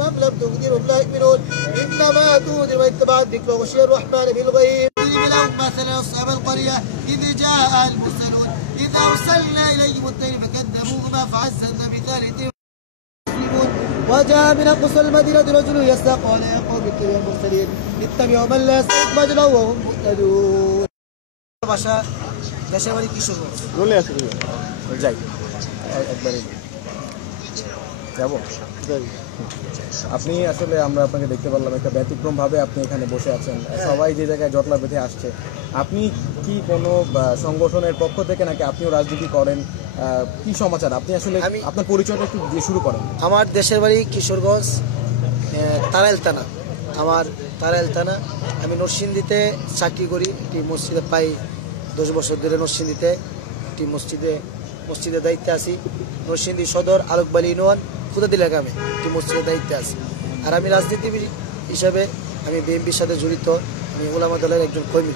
وهم لم تنذرهم لا يؤمنون إنما تنذر من اتبع الذكر وخشي الرحمن بالغيب. لهم مثلا أصحاب القرية إذ جاء المرسلون إذ أرسلنا إليهم الطير فكذبوهما فعززنا بثالث. وجاء من أقصى المدينة رجل يسعى قال يا قوم اتبعوا المرسلين اتبعوا من لا يسلك مجرا وهم مهتدون. ভাষা দেশের বাড়ি কিশোরগঞ্জ। চলে আসে যাই একবারে যাবো। আপনি আসলে আমরা আপনাকে দেখতে পারলাম একটা ব্যতিক্রমভাবে আপনি এখানে বসে আছেন, সবাই যে জায়গায় জটলা বেঁধে আসছে। আপনি কি কোনো সংগঠনের পক্ষ থেকে নাকি আপনিও রাজনীতি করেন, কি সমাচার? আপনি আসলে আপনার পরিচয়টা একটু দিয়ে শুরু করেন। আমার দেশের বাড়ি কিশোরগঞ্জ, তারাইল থানা। আমার তারাইল থানা। আমি নরসিংদীতে চাকরি করি, একটি মসজিদে প্রায় 10 বছর ধরে নরসিংদীতে একটি মসজিদের দায়িত্বে আছি। নরসিংদী সদর আলোকবাড়ি ইউনিয়ন খুদাদিলা গ্রামে একটি মসজিদের দায়িত্বে আছি। আর আমি রাজনীতিবিদ হিসাবে আমি বিএনপির সাথে জড়িত, আমি উলামা দলের একজন কর্মী।